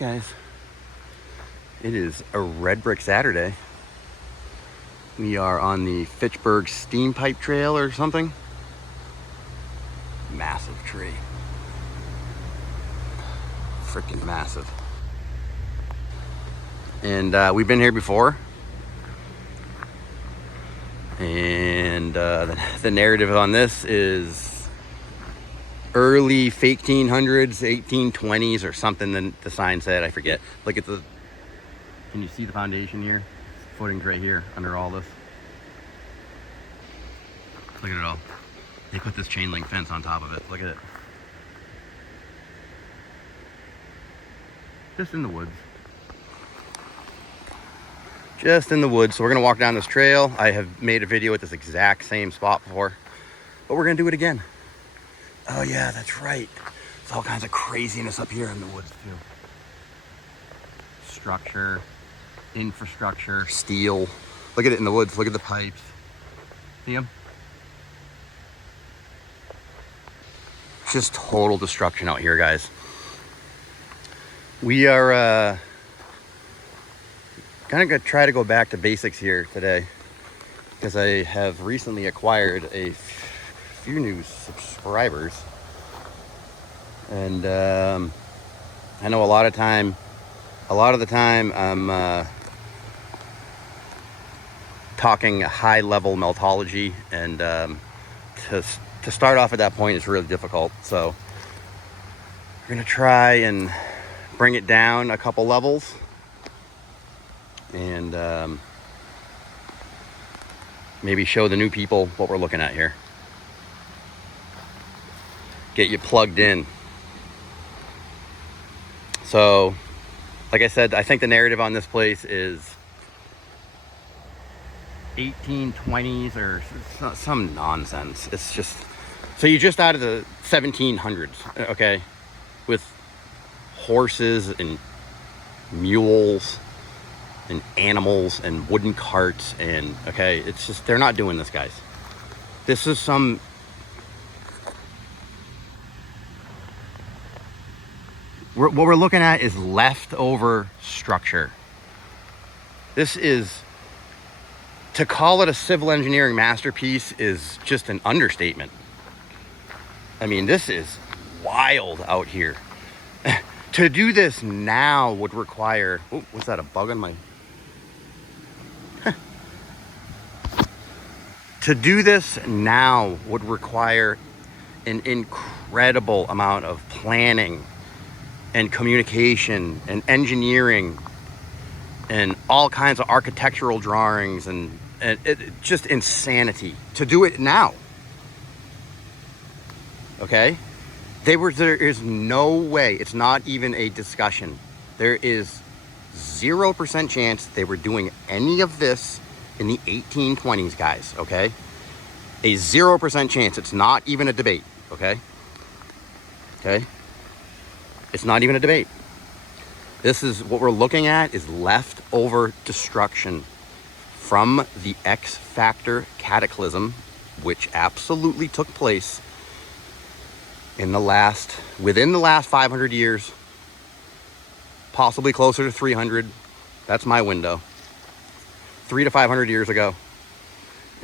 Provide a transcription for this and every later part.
guys, it is a red brick Saturday. We are on the Fitchburg Steam Pipe Trail or something. Massive tree. Freaking massive. And we've been here before. And the narrative on this is early 1800s, 1820s or something. The sign said, I forget. Look at the, can you see the foundation here? Footings right here under all this. Look at it all. They put this chain link fence on top of it. Look at it. Just in the woods. Just in the woods. So we're gonna walk down this trail. I have made a video at this exact same spot before, but we're gonna do it again. Oh yeah, that's right. There's all kinds of craziness up here in the woods too. Structure, infrastructure, steel. Look at it in the woods. Look at the pipes. See them? Just total destruction out here, guys. We are kind of gonna try to go back to basics here today because I have recently acquired a few new subscribers, and I know a lot of the time I'm talking high level meltology, and to start off at that point is really difficult. So we're gonna try and bring it down a couple levels and maybe show the new people what we're looking at here. Get you plugged in. So, like I said, I think the narrative on this place is 1820s or some nonsense. It's just, so you're just out of the 1700s, okay? With horses and mules and animals and wooden carts and, okay, it's just, they're not doing this, guys. This is some, what we're looking at is leftover structure. This is, to call it a civil engineering masterpiece is just an understatement. I mean, this is wild out here. To do this now would require, oh, what's that, a bug on my? To do this now would require an incredible amount of planning and communication and engineering and all kinds of architectural drawings and just insanity to do it now. Okay? There is no way, it's not even a discussion. There is 0% chance they were doing any of this in the 1820s, guys, okay? A 0% chance, it's not even a debate, okay? Okay? It's not even a debate. This is what we're looking at is leftover destruction from the X Factor cataclysm, which absolutely took place within the last 500 years, possibly closer to 300. That's my window. 300 to 500 years ago.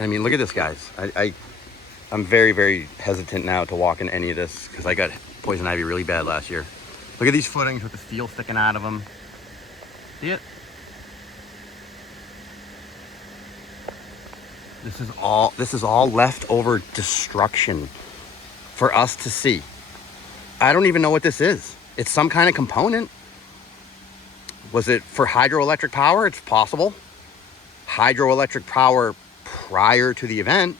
I mean, look at this, guys. I'm very, very hesitant now to walk in any of this because I got poison ivy really bad last year. Look at these footings with the steel sticking out of them. See it? This is all leftover destruction for us to see. I don't even know what this is. It's some kind of component. Was it for hydroelectric power? It's possible. Hydroelectric power prior to the event.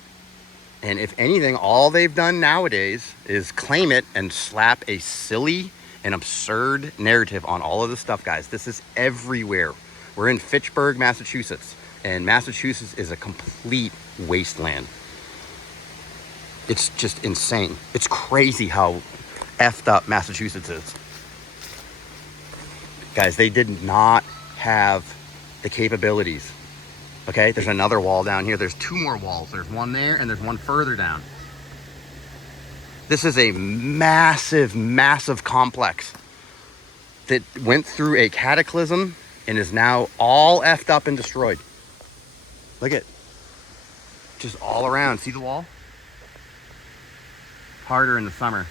And if anything, all they've done nowadays is claim it and slap a silly and absurd narrative on all of this stuff, guys. This is everywhere. We're in Fitchburg, Massachusetts, and Massachusetts is a complete wasteland. It's just insane. It's crazy how effed up Massachusetts is. Guys, they did not have the capabilities. Okay, there's another wall down here. There's two more walls. There's one there and there's one further down. This is a massive, massive complex. that went through a cataclysm and is now all effed up and destroyed. Look at, just all around. See the wall? Harder in the summer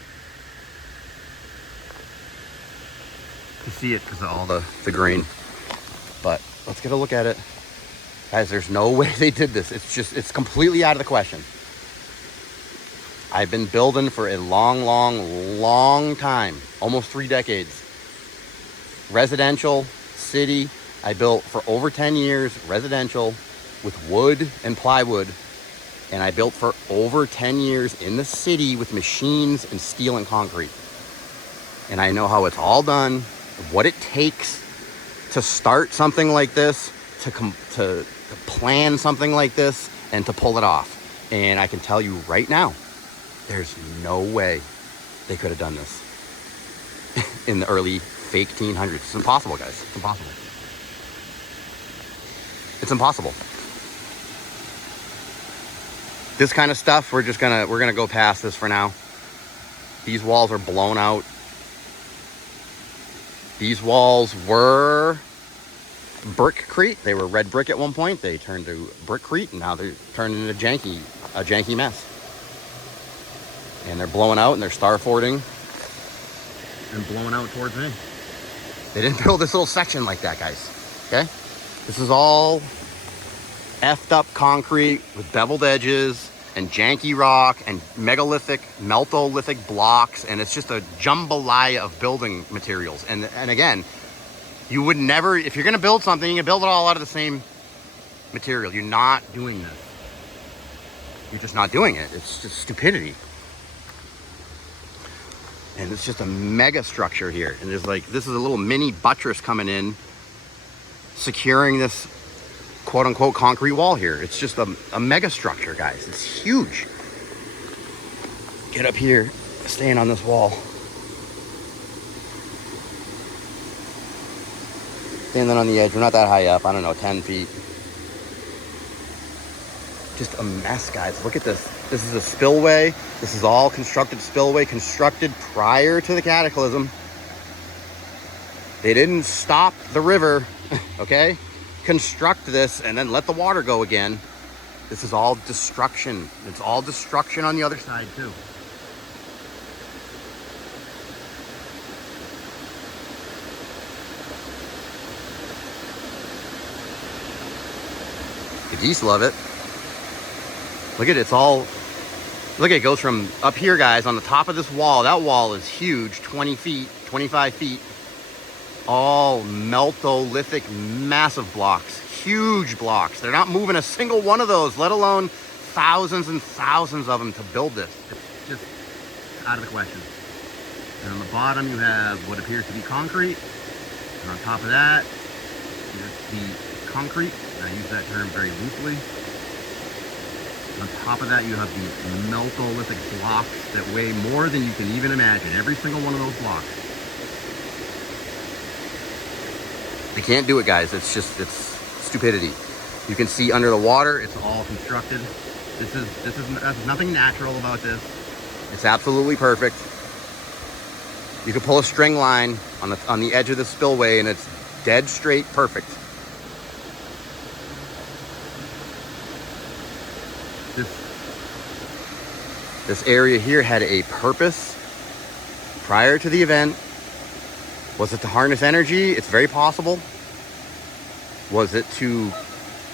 to see it because of all the grain. But let's get a look at it. Guys, there's no way they did this. It's completely out of the question. I've been building for a long time, almost 3 decades. Residential, city, I built for over 10 years, residential, with wood and plywood. And I built for over 10 years in the city with machines and steel and concrete. And I know how it's all done, what it takes to start something like this, to plan something like this, and to pull it off. And I can tell you right now, there's no way they could have done this in the early fake 1800s. It's impossible, guys. It's impossible. It's impossible. This kind of stuff, we're gonna go past this for now. These walls are blown out. These walls were brickcrete. They were red brick at one point. They turned to brickcrete, and now they're turned into a janky mess. And they're blowing out, and they're starfording and blowing out towards me. They didn't build this little section like that, guys. Okay? This is all effed up concrete with beveled edges and janky rock and megalithic, meltolithic blocks, and it's just a jambalaya of building materials. And again, you would never, if you're gonna build something, you can build it all out of the same material. You're not doing this. You're just not doing it. It's just stupidity. And it's just a mega structure here. And there's like, this is a little mini buttress coming in, securing this quote unquote concrete wall here. It's just a mega structure, guys. It's huge. Get up here, staying on this wall. Standing on the edge. We're not that high up. I don't know, 10 feet. Just a mess, guys. Look at this. This is a spillway. This is all constructed spillway, constructed prior to the cataclysm. They didn't stop the river, okay? Construct this and then let the water go again. This is all destruction. It's all destruction on the other side too. The geese love it. Look at it, it's all, look at it, goes from up here, guys, on the top of this wall. That wall is huge, 20 feet, 25 feet. All meltolithic, massive blocks, huge blocks. They're not moving a single one of those, let alone thousands and thousands of them to build this. It's just out of the question. And on the bottom, you have what appears to be concrete. And on top of that, is the concrete. And I use that term very loosely. On top of that, you have the meltolithic blocks that weigh more than you can even imagine. Every single one of those blocks. They can't do it, guys. It's stupidity. You can see under the water, it's all constructed. There's nothing natural about this. It's absolutely perfect. You can pull a string line on the edge of the spillway and it's dead straight perfect. This area here had a purpose prior to the event. Was it to harness energy? It's very possible. Was it to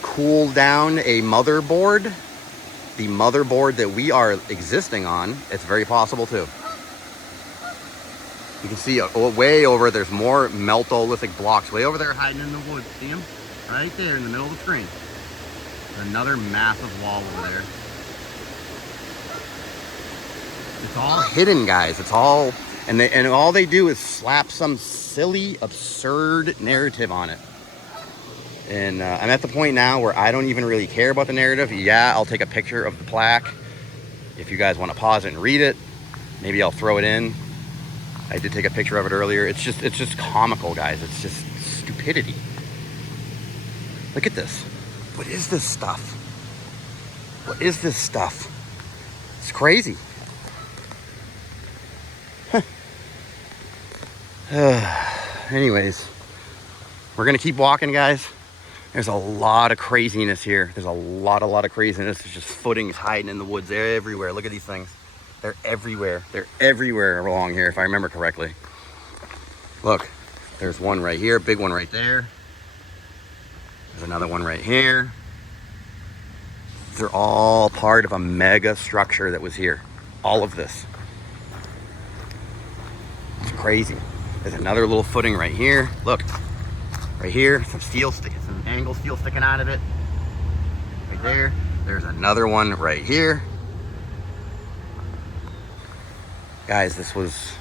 cool down a motherboard? The motherboard that we are existing on, it's very possible too. You can see way over, there's more meltolithic blocks way over there hiding in the woods. See them? Right there in the middle of the screen. Another massive wall over there. It's all hidden, guys. It's all, and all they do is slap some silly, absurd narrative on it. And I'm at the point now where I don't even really care about the narrative. Yeah, I'll take a picture of the plaque. If you guys want to pause it and read it, maybe I'll throw it in. I did take a picture of it earlier. It's just comical, guys. It's just stupidity. Look at this. What is this stuff? What is this stuff? It's crazy. anyways, we're gonna keep walking, guys. There's a lot of craziness here. There's a lot of craziness. There's just footings hiding in the woods. They're everywhere. Look at these things. They're everywhere. They're everywhere along here, if I remember correctly. Look, there's one right here, big one right there. There's another one right here. They're all part of a mega structure that was here. All of this. It's crazy. There's another little footing right here. Look, right here, some angle steel sticking out of it. Right there. There's another one right here. Guys, this was,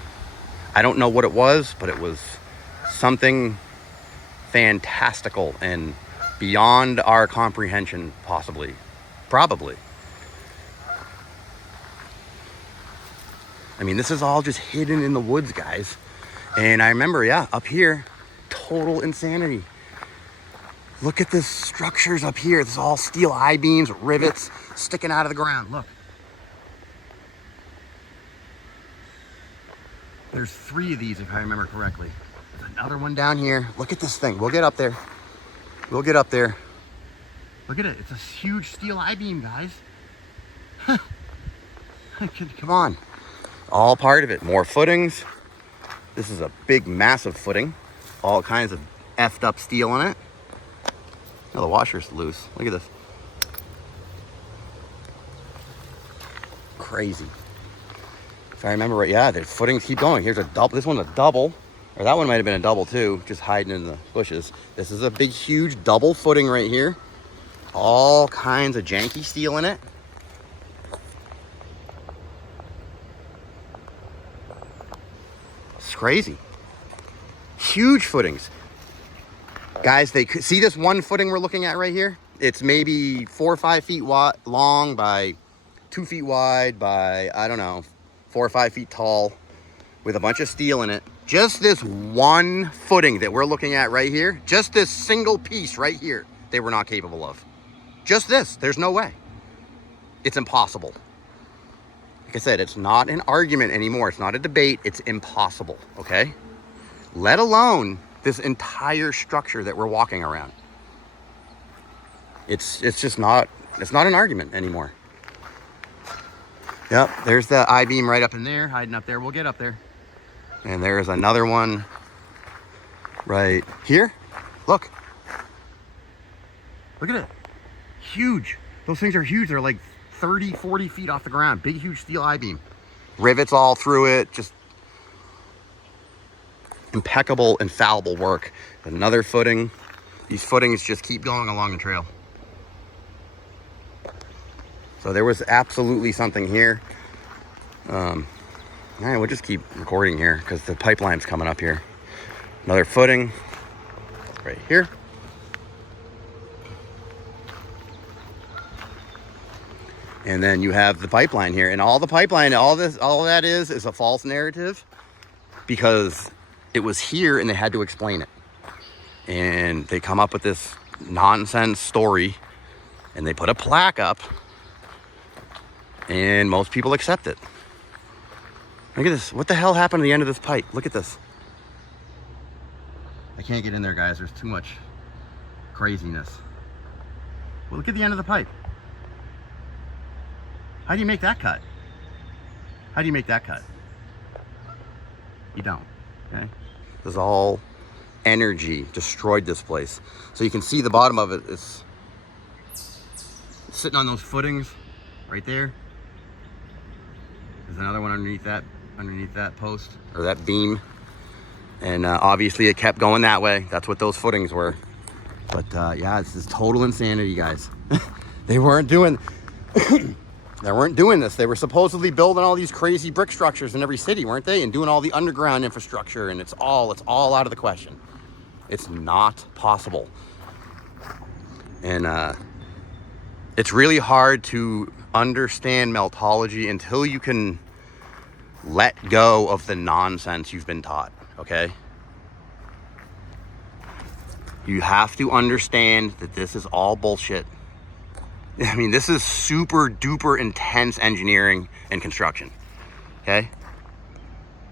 I don't know what it was, but it was something fantastical and beyond our comprehension, possibly. Probably. I mean, this is all just hidden in the woods, guys. And I remember, yeah, up here, total insanity. Look at the structures up here. This is all steel I-beams, rivets sticking out of the ground. Look. There's 3 of these, if I remember correctly. There's another one down here. Look at this thing. We'll get up there. We'll get up there. Look at it. It's a huge steel I-beam, guys. Come on. All part of it. More footings. This is a big, massive footing. All kinds of effed up steel in it. Oh, the washer's loose. Look at this. Crazy. If I remember right, yeah, the footings keep going. Here's a double. This one's a double. Or that one might have been a double too, just hiding in the bushes. This is a big, huge double footing right here. All kinds of janky steel in it. It's crazy. Huge footings. Guys, they could see this one footing we're looking at right here. It's maybe 4 or 5 feet long by 2 feet wide by, I don't know, 4 or 5 feet tall with a bunch of steel in it. Just this one footing that we're looking at right here, just this single piece right here, they were not capable of. Just this, there's no way. It's impossible. Like I said, it's not an argument anymore. It's not a debate. It's impossible, okay? Let alone this entire structure that we're walking around. It's just not, it's not an argument anymore. Yep, there's the I-beam right up in there, hiding up there. We'll get up there. And there's another one right here. Look. Look at it. Huge. Those things are huge. They're like 30, 40 feet off the ground. Big, huge steel I-beam. Rivets all through it. Just impeccable, infallible work. Another footing. These footings just keep going along the trail. So there was absolutely something here. All right, we'll just keep recording here because the pipeline's coming up here. Another footing right here. And then you have the pipeline here, and all the pipeline, all that is a false narrative because it was here and they had to explain it. And they come up with this nonsense story and they put a plaque up and most people accept it. Look at this. What the hell happened to the end of this pipe? Look at this. I can't get in there, guys. There's too much craziness. Well, look at the end of the pipe. How do you make that cut? How do you make that cut? You don't, okay? This is all energy destroyed this place. So you can see the bottom of it is sitting on those footings right there. There's another one underneath that post or that beam. And obviously it kept going that way. That's what those footings were. But yeah, this is total insanity, guys. They weren't doing this. They were supposedly building all these crazy brick structures in every city, weren't they? And doing all the underground infrastructure, and it's all out of the question. It's not possible. And it's really hard to understand meltology until you can let go of the nonsense you've been taught, okay? You have to understand that this is all bullshit. I mean, this is super duper intense engineering and construction, okay?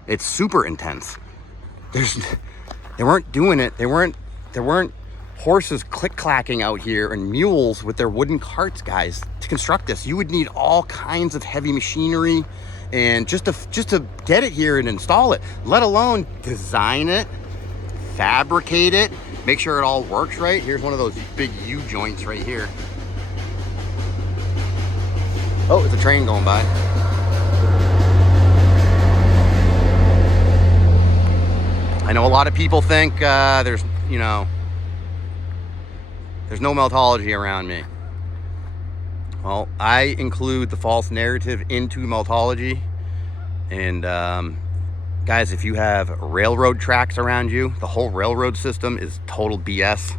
It's super intense. They weren't doing it. There weren't horses click-clacking out here and mules with their wooden carts, guys, to construct this. You would need all kinds of heavy machinery and just to get it here and install it, let alone design it, fabricate it, make sure it all works right. Here's one of those big U-joints right here. Oh, it's a train going by. I know a lot of people think there's no Meltology around me. Well, I include the false narrative into Meltology. And guys, if you have railroad tracks around you, the whole railroad system is total BS.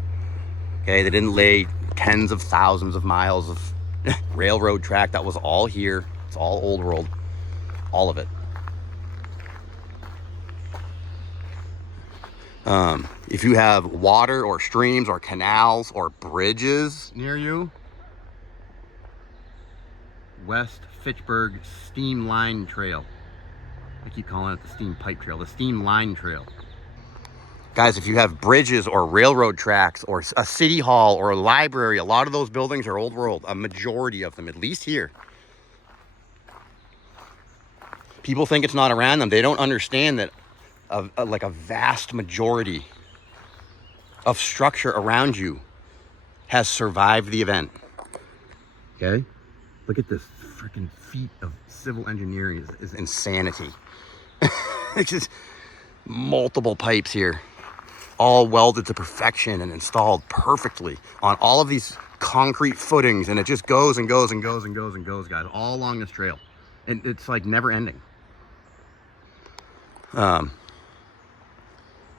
Okay, they didn't lay tens of thousands of miles of railroad track. That was all here. It's all old world. All of it. If you have water or streams or canals or bridges near you, West Fitchburg Steam Line Trail. I keep calling it the Steam Pipe Trail, the Steam Line Trail. Guys, if you have bridges or railroad tracks or a city hall or a library, a lot of those buildings are old world, a majority of them, at least here. People think it's not around them. They don't understand that like a vast majority of structure around you has survived the event. Okay? Look at this freaking feat of civil engineering is insanity. It's just multiple pipes here, all welded to perfection and installed perfectly on all of these concrete footings, and it just goes and goes and goes and goes and goes, guys, all along this trail. And it's like never ending.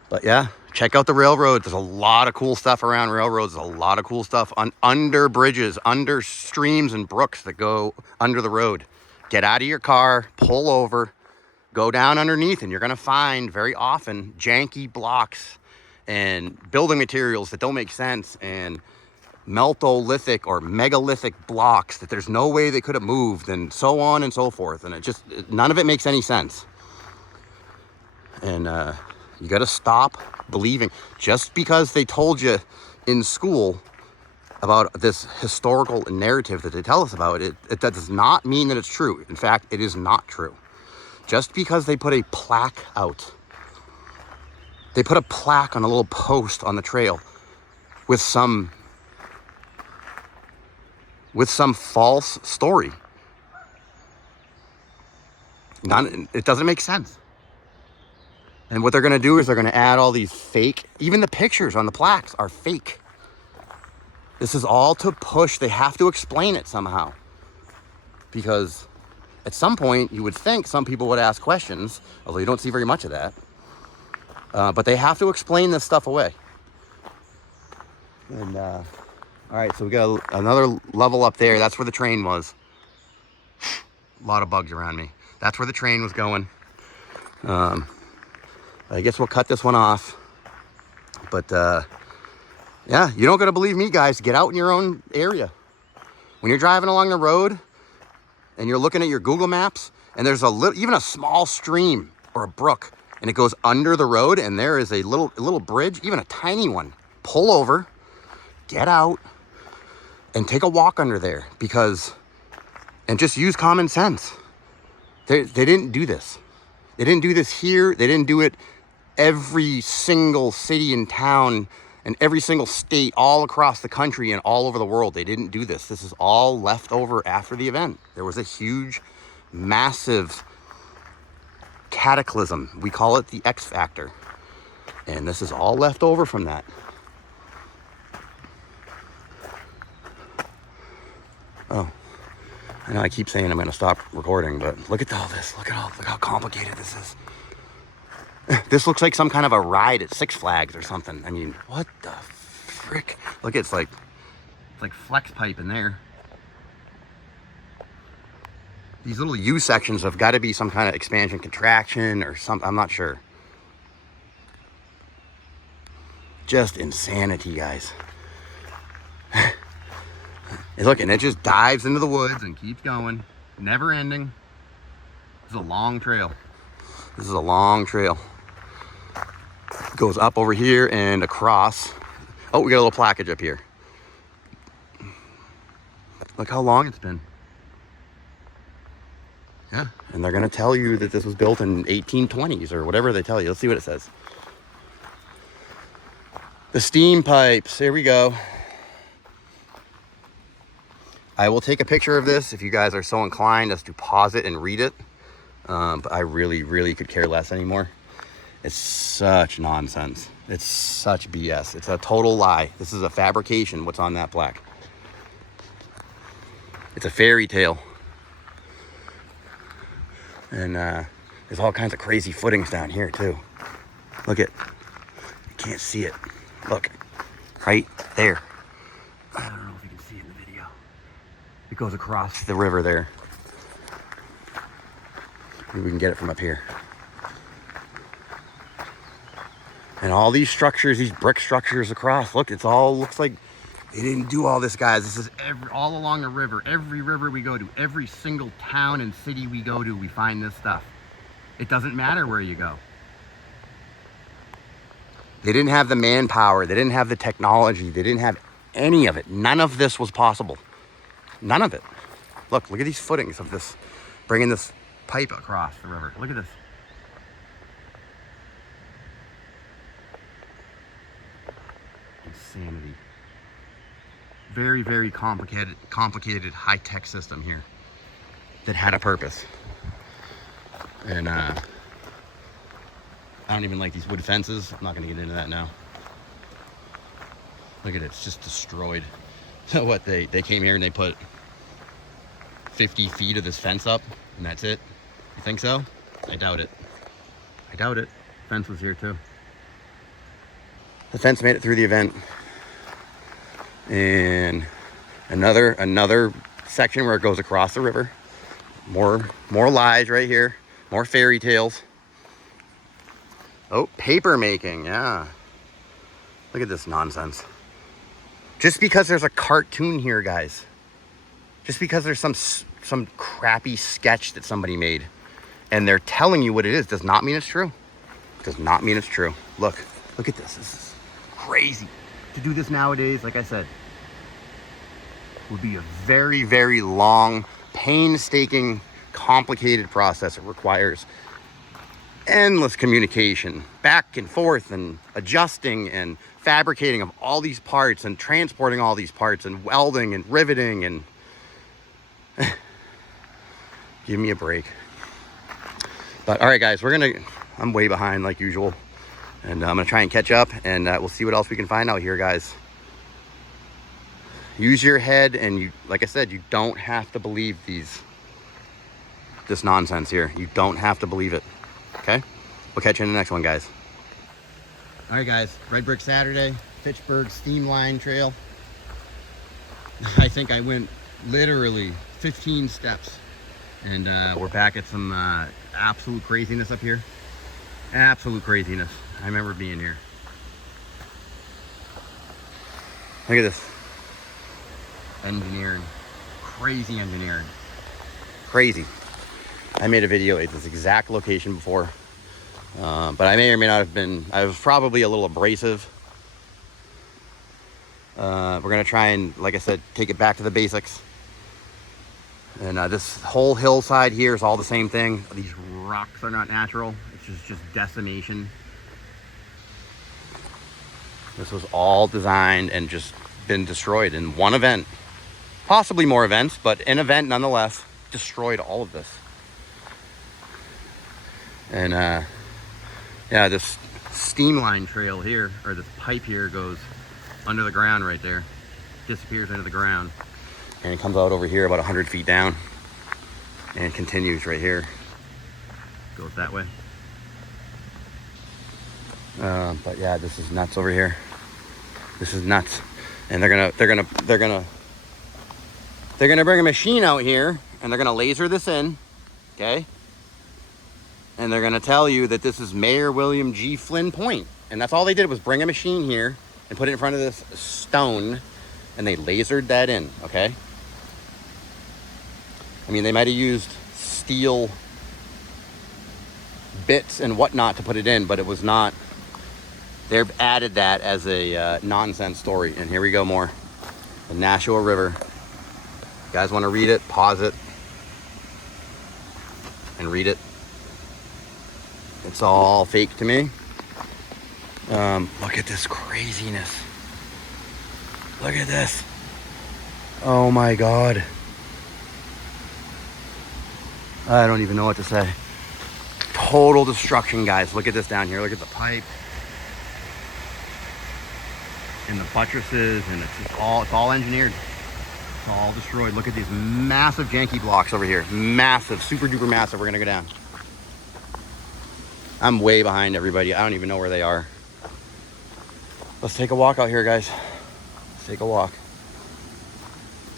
But yeah, check out the railroad. There's a lot of cool stuff around railroads. There's a lot of cool stuff under bridges, under streams and brooks that go under the road. Get out of your car, pull over, go down underneath, and you're gonna find very often janky blocks and building materials that don't make sense and meltolithic or megalithic blocks that there's no way they could have moved, and so on and so forth. And none of it makes any sense. And you got to stop believing just because they told you in school about this historical narrative that they tell us about. That does not mean that it's true. In fact, it is not true. Just because they put a plaque out, they put a plaque on a little post on the trail with some false story. It doesn't make sense. And what they're going to do is they're going to add all these fake, even the pictures on the plaques are fake. This is all to push. They have to explain it somehow. Because at some point, you would think some people would ask questions, although you don't see very much of that. But they have to explain this stuff away. And, all right, so we got another level up there. That's where the train was. A lot of bugs around me. That's where the train was going. I guess we'll cut this one off. But, yeah, you don't got to believe me, guys. Get out in your own area. When you're driving along the road and you're looking at your Google Maps and there's even a small stream or a brook and it goes under the road and there is a little bridge, even a tiny one, pull over, get out, and take a walk under there and just use common sense. They didn't do this. They didn't do this here. They didn't do it every single city and town and every single state all across the country and all over the world. They didn't do this. This is all left over after the event. There was a huge, massive cataclysm. We call it the X Factor. And this is all left over from that. Oh, I know I keep saying I'm going to stop recording, but look at all this. Look how complicated this is. This looks like some kind of a ride at Six Flags or something. I mean, what the frick? Look, it's like flex pipe in there. These little U sections have got to be some kind of expansion contraction or something. I'm not sure. Just insanity, guys. And look, and it just dives into the woods and keeps going. Never ending. This is a long trail. This is a long trail. Goes up over here and across. Oh, we got a little plaquage up here. Look how long it's been. Yeah, and they're gonna tell you that this was built in 1820s or whatever they tell you. Let's see what it says. The steam pipes, here we go. I will take a picture of this if you guys are so inclined as to pause it and read it. But I really could care less anymore. It's such nonsense. It's such BS. It's a total lie. This is a fabrication, what's on that plaque. It's a fairy tale. And there's all kinds of crazy footings down here too. Look at, you can't see it. Look, right there. I don't know if you can see it in the video. It goes across the river there. Maybe we can get it from up here. And all these structures, these brick structures across, look, it's all, looks like they didn't do all this, guys. This is all along the river. Every river we go to, every single town and city we go to, we find this stuff. It doesn't matter where you go. They didn't have the manpower. They didn't have the technology. They didn't have any of it. None of this was possible. None of it. Look at these footings of this, bringing this pipe across the river. Look at this. Insanity. Very complicated high-tech system here that had a purpose. And I don't even like these wood fences. I'm not going to get into that now. Look at it, it's just destroyed. So what, they came here and they put 50 feet of this fence up and that's it? You think so? I doubt it. I doubt it. Fence was here too. The fence made it through the event. And another section where it goes across the river. More lies right here. More fairy tales. Oh, paper making, yeah. Look at this nonsense. Just because there's a cartoon here, guys. Just because there's some crappy sketch that somebody made and they're telling you what it is does not mean it's true. Does not mean it's true. Look at this. This is crazy. To do this nowadays, like I said, would be a very long, painstaking, complicated process. It requires endless communication, back and forth, and adjusting and fabricating of all these parts and transporting all these parts and welding and riveting and give me a break. But all right, guys, I'm way behind like usual, and I'm gonna try and catch up, and we'll see what else we can find out here, guys. Use your head, and like I said, you don't have to believe this nonsense here. You don't have to believe it. Okay? We'll catch you in the next one, guys. All right, guys. Red Brick Saturday, Fitchburg Steam Line Trail. I think I went literally 15 steps, and we're back at some absolute craziness up here. Absolute craziness. I remember being here. Look at this. Engineering. Crazy engineering. Crazy. I made a video at this exact location before, but I may or may not have been, I was probably a little abrasive. We're going to try and, like I said, take it back to the basics. And this whole hillside here is all the same thing. These rocks are not natural. It's just decimation. This was all designed and just been destroyed in one event. Possibly more events, but an event nonetheless destroyed all of this. And yeah, this steam line trail here, or this pipe here, goes under the ground right there, disappears into the ground, and it comes out over here about 100 feet down and continues right here, goes that way. But yeah, this is nuts over here. This is nuts. And they're gonna bring a machine out here, and they're gonna laser this in, okay? And they're gonna tell you that this is Mayor William G. Flynn Point. And that's all they did was bring a machine here and put it in front of this stone, and they lasered that in, okay? I mean, they might have used steel bits and whatnot to put it in, but it was not They've added that as a nonsense story. And here we go more. The Nashua River. You guys want to read it? Pause it. And read it. It's all fake to me. Look at this craziness. Look at this. Oh my God. I don't even know what to say. Total destruction, guys. Look at this down here. Look at the pipe. And the buttresses, and it's all engineered. It's all destroyed. Look at these massive janky blocks over here. Massive, super duper massive. We're gonna go down. I'm way behind everybody. I don't even know where they are. Let's take a walk out here, guys. Let's take a walk.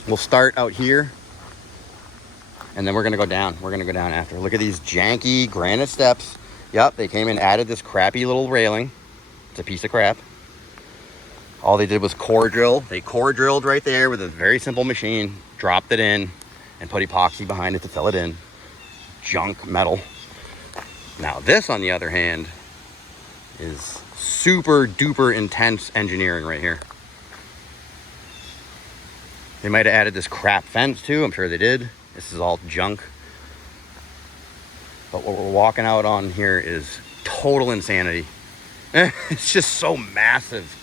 We'll start out here, and then we're gonna go down. We're gonna go down after. Look at these janky granite steps. Yep, they came and added this crappy little railing. It's a piece of crap. All they did was core drill. They core drilled right there with a very simple machine, dropped it in, and put epoxy behind it to fill it in. Junk metal. Now this, on the other hand, is super duper intense engineering right here. They might have added this crap fence too. I'm sure they did. This is all junk. But what we're walking out on here is total insanity. It's just so massive.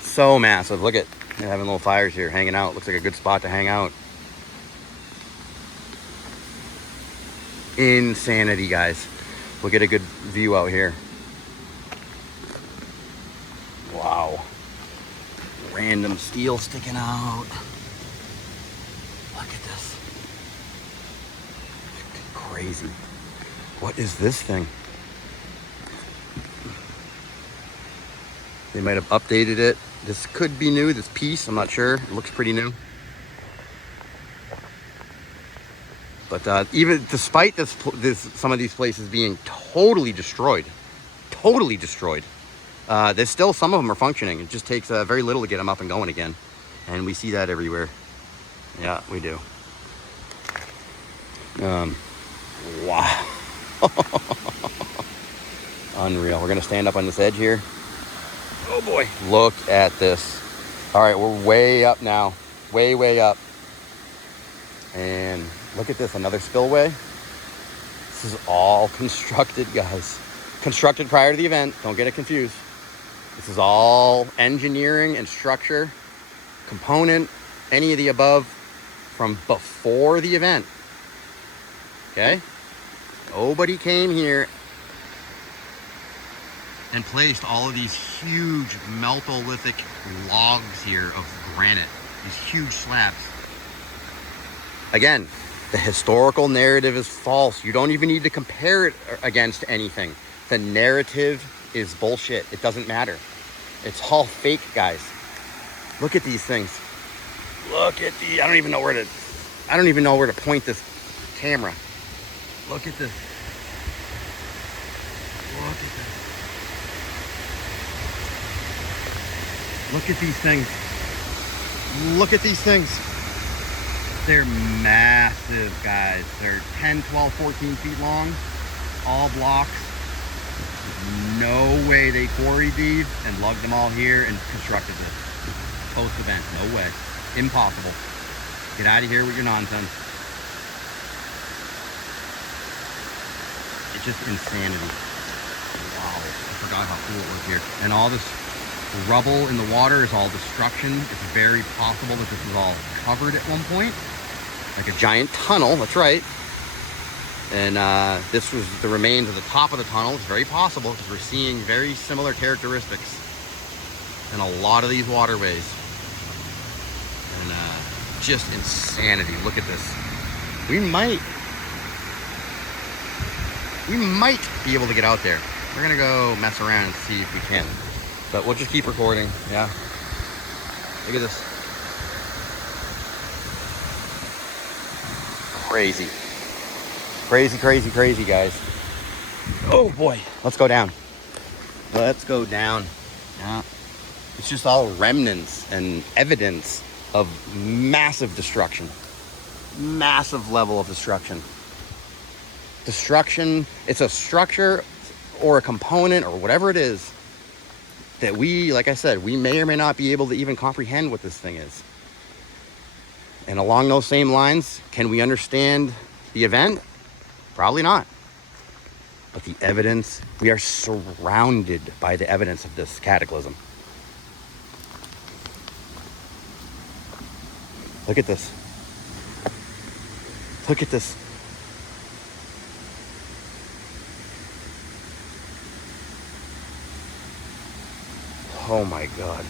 So massive. Look at, they're having little fires here, hanging out. Looks like a good spot to hang out. Insanity, guys. We'll get a good view out here. Wow. Random steel sticking out. Look at this. Crazy. What is this thing? They might have updated it. This could be new, this piece, I'm not sure. It looks pretty new. But even despite some of these places being totally destroyed, there's still some of them are functioning. It just takes very little to get them up and going again. And we see that everywhere. Yeah, we do. Wow. Unreal. We're gonna stand up on this edge here. Oh boy. Look at this. All right, we're way up now. Way up. And look at this, another spillway. This is all constructed, guys. Constructed prior to the event. Don't get it confused. This is all engineering and structure, component, any of the above from before the event. Okay? Nobody came here and placed all of these huge meltolithic logs here of granite, these huge slabs. Again, the historical narrative is false. You don't even need to compare it against anything. The narrative is bullshit. It doesn't matter. It's all fake, guys. Look at these things. Look at the, I don't even know where to point this camera. Look at this. Look at this. Look at these things. Look at these things. They're massive, guys. They're 10, 12, 14 feet long. All blocks. There's no way they quarried these and lugged them all here and constructed this. Post-event. No way. Impossible. Get out of here with your nonsense. It's just insanity. Wow. I forgot how cool it was here. And all this rubble in the water is all destruction. It's very possible that this was all covered at one point. Like a giant tunnel, that's right. And this was the remains of the top of the tunnel. It's very possible because we're seeing very similar characteristics in a lot of these waterways. And just insanity. Look at this. We might be able to get out there. We're gonna go mess around and see if we can. But we'll just keep recording, yeah. Look at this. Crazy. Crazy, guys. Oh boy, let's go down. Let's go down. Yeah. It's just all remnants and evidence of massive destruction. Massive level of destruction. Destruction, it's a structure or a component or whatever it is that we, like I said, we may or may not be able to even comprehend what this thing is. And along those same lines, can we understand the event? Probably not. But the evidence, we are surrounded by the evidence of this cataclysm. Look at this. Look at this. Oh my God.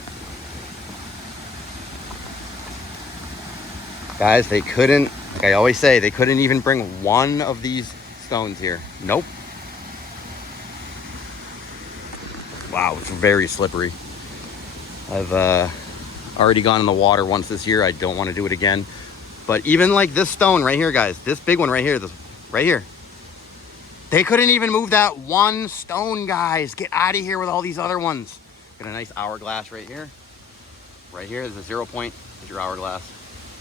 Guys, they couldn't, like I always say, they couldn't even bring one of these stones here. Nope. Wow, it's very slippery. I've already gone in the water once this year. I don't want to do it again. But even like this stone right here, guys, this big one right here, this right here, they couldn't even move that one stone, guys. Get out of here with all these other ones. Got a nice hourglass right here. Right here is a 0 point, is your hourglass.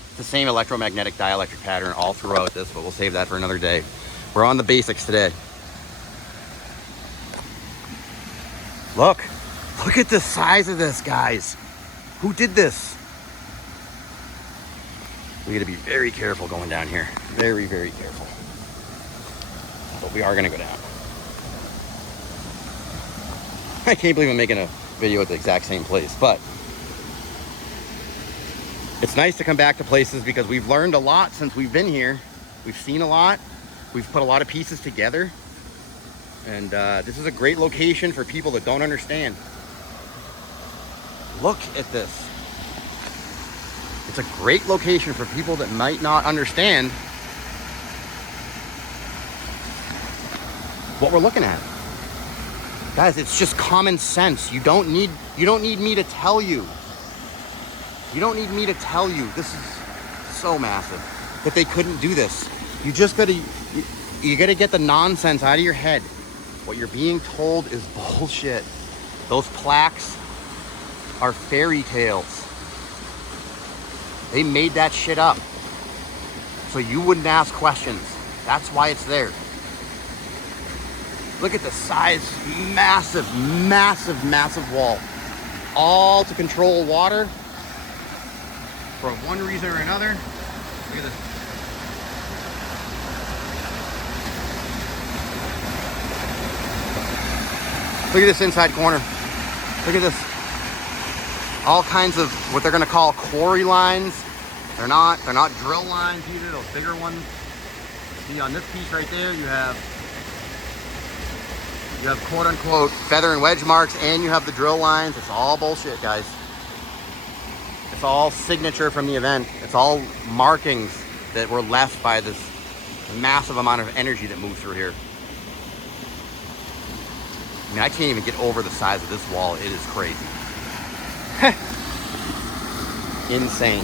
It's the same electromagnetic dielectric pattern all throughout this, but we'll save that for another day. We're on the basics today. Look at the size of this, guys. Who did this? We got to be very careful going down here. Very, very careful. But we are going to go down. I can't believe I'm making a video at the exact same place, but it's nice to come back to places because we've learned a lot since we've been here. We've seen a lot. We've put a lot of pieces together. And this is a great location for people that don't understand. Look at this. It's a great location for people that might not understand what we're looking at. Guys, it's just common sense. You don't need me to tell you. You don't need me to tell you. This is so massive that they couldn't do this. You just gotta get the nonsense out of your head. What you're being told is bullshit. Those plaques are fairy tales. They made that shit up so you wouldn't ask questions. That's why it's there. Look at the size. Massive, massive, massive wall. All to control water for one reason or another. Look at this. Look at this inside corner. Look at this. All kinds of what they're gonna call quarry lines. They're not drill lines either, those bigger ones. See on this piece right there, you have quote unquote feather and wedge marks, and you have the drill lines. It's all bullshit, guys. It's all signature from the event. It's all markings that were left by this massive amount of energy that moved through here. I mean, I can't even get over the size of this wall. It is crazy. Insane.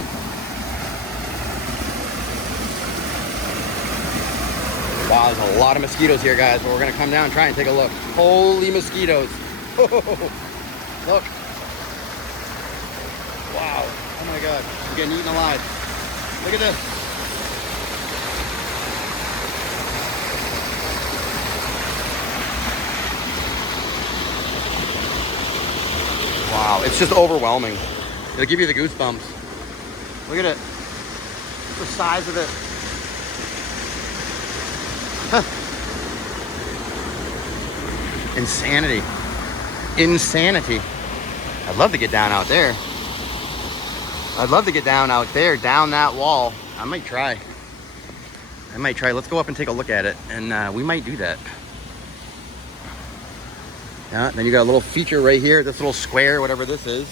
Wow, there's a lot of mosquitoes here, guys. So we're gonna come down and try and take a look. Holy mosquitoes. Look. Wow. Oh my God. We're getting eaten alive. Look at this. Wow, it's just overwhelming. It'll give you the goosebumps. Look at it. Look at the size of it. Insanity. Insanity. I'd love to get down out there. I'd love to get down out there, down that wall. I might try. Let's go up and take a look at it. And we might do that. Yeah, then you got a little feature right here, this little square, whatever this is.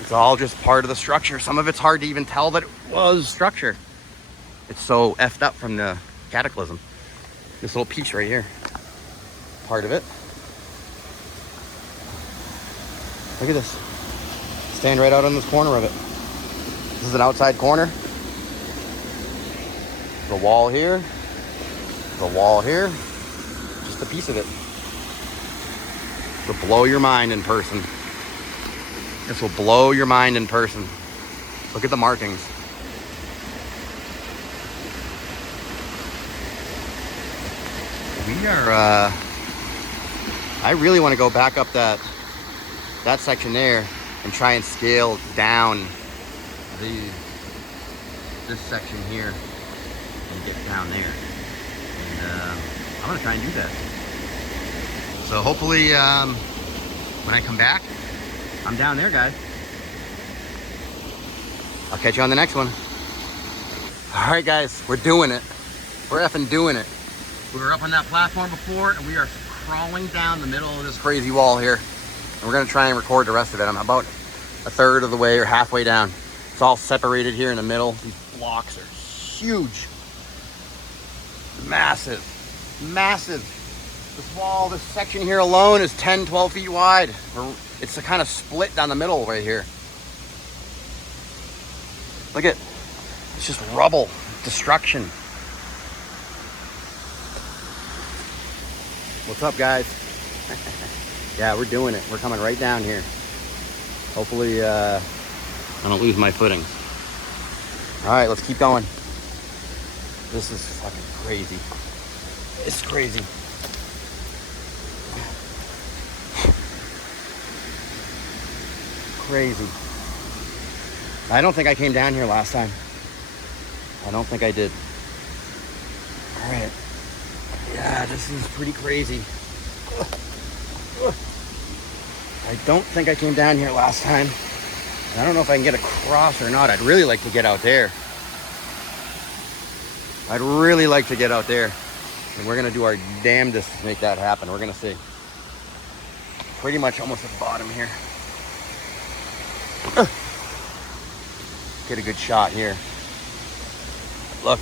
It's all just part of the structure. Some of it's hard to even tell that it was structure. It's so effed up from the cataclysm. This little piece right here, part of it. Look at this. Stand right out on this corner of it. This is an outside corner. The wall here. The wall here. Just a piece of it. This will blow your mind in person. This will blow your mind in person. Look at the markings. We We are, I really want to go back up that section there and try and scale down this section here and get down there. And I'm gonna try and do that. So hopefully when I come back, I'm down there, guys. I'll catch you on the next one. All right, guys, we're doing it. We're effing doing it. We were up on that platform before, and we are crawling down the middle of this crazy wall here. And we're gonna try and record the rest of it. I'm about a third of the way or halfway down. It's all separated here in the middle. These blocks are huge. Massive, massive. This wall, this section here alone is 10, 12 feet wide. It's a kind of split down the middle right here. Look at, it's just rubble, destruction. What's up, guys? Yeah, we're doing it. We're coming right down here. Hopefully, I don't lose my footing. All right, let's keep going. This is fucking crazy. It's crazy. Crazy. I don't think I came down here last time. I don't think I did. All right. Yeah, this is pretty crazy. I don't think I came down here last time. I don't know if I can get across or not. I'd really like to get out there. I'd really like to get out there. And we're gonna do our damnedest to make that happen. We're gonna see. Pretty much almost at the bottom here. Get a good shot here. Look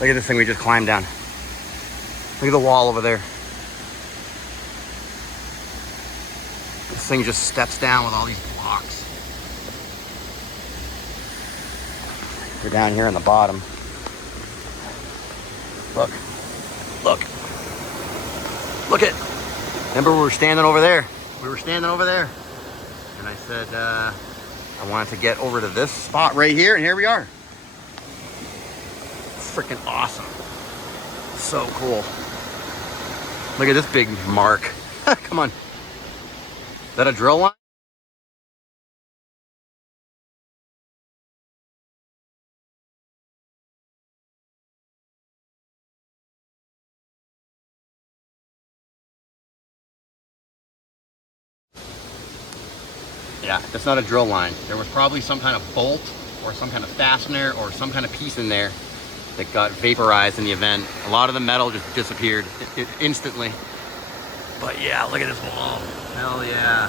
at this thing we just climbed down. Look at the wall over there. This thing just steps down with all these blocks. We're down here on the bottom. Look. Look it. Remember we were standing over there? We were standing over there. And I said, I wanted to get over to this spot right here, and here we are. Freaking awesome. So cool. Look at this big mark. Come on. Is that a drill line? Yeah, that's not a drill line. There was probably some kind of bolt or some kind of fastener or some kind of piece in there that got vaporized in the event. A lot of the metal just disappeared instantly. But yeah, look at this wall. Hell yeah.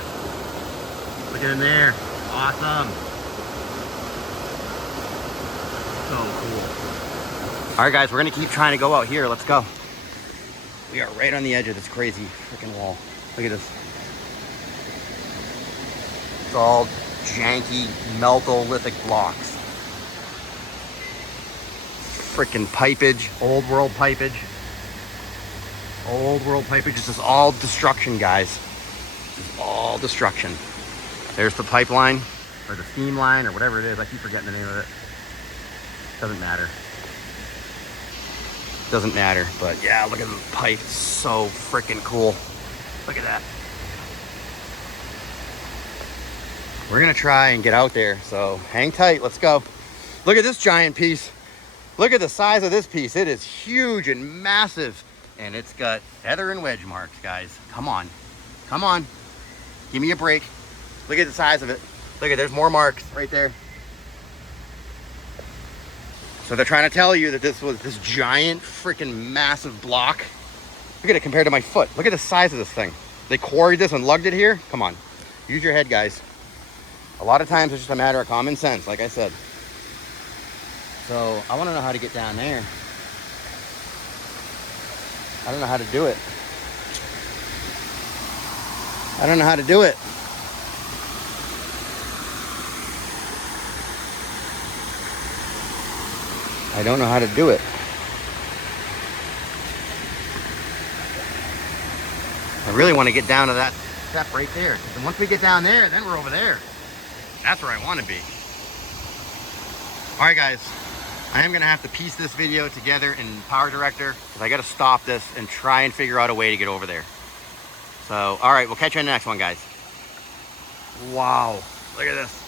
Look at in there. Awesome. So cool. All right, guys, we're gonna keep trying to go out here. Let's go. We are right on the edge of this crazy freaking wall. Look at this. It's all janky meltolithic blocks. Freaking pipage, old world pipage. Old world pipage. This is all destruction, guys. This is all destruction. There's the pipeline, or the steam line, or whatever it is. I keep forgetting the name of it. Doesn't matter. Doesn't matter, but yeah, look at the pipe. It's so freaking cool. Look at that. We're gonna try and get out there, so hang tight, let's go. Look at this giant piece. Look at the size of this piece. It is huge and massive, and it's got feather and wedge marks, guys. Come on, come on. Give me a break. Look at the size of it. Look at, there's more marks right there. So they're trying to tell you that this was this giant freaking massive block. Look at it compared to my foot. Look at the size of this thing. They quarried this and lugged it here. Come on, use your head, guys. A lot of times it's just a matter of common sense, like I said. So I want to know how to get down there. I don't know how to do it. I don't know how to do it. I don't know how to do it. I really want to get down to that step right there. And once we get down there, then we're over there. That's where I want to be. All right, guys. I am gonna have to piece this video together in Power Director because I gotta stop this and try and figure out a way to get over there. So, all right, we'll catch you on the next one, guys. Wow, look at this.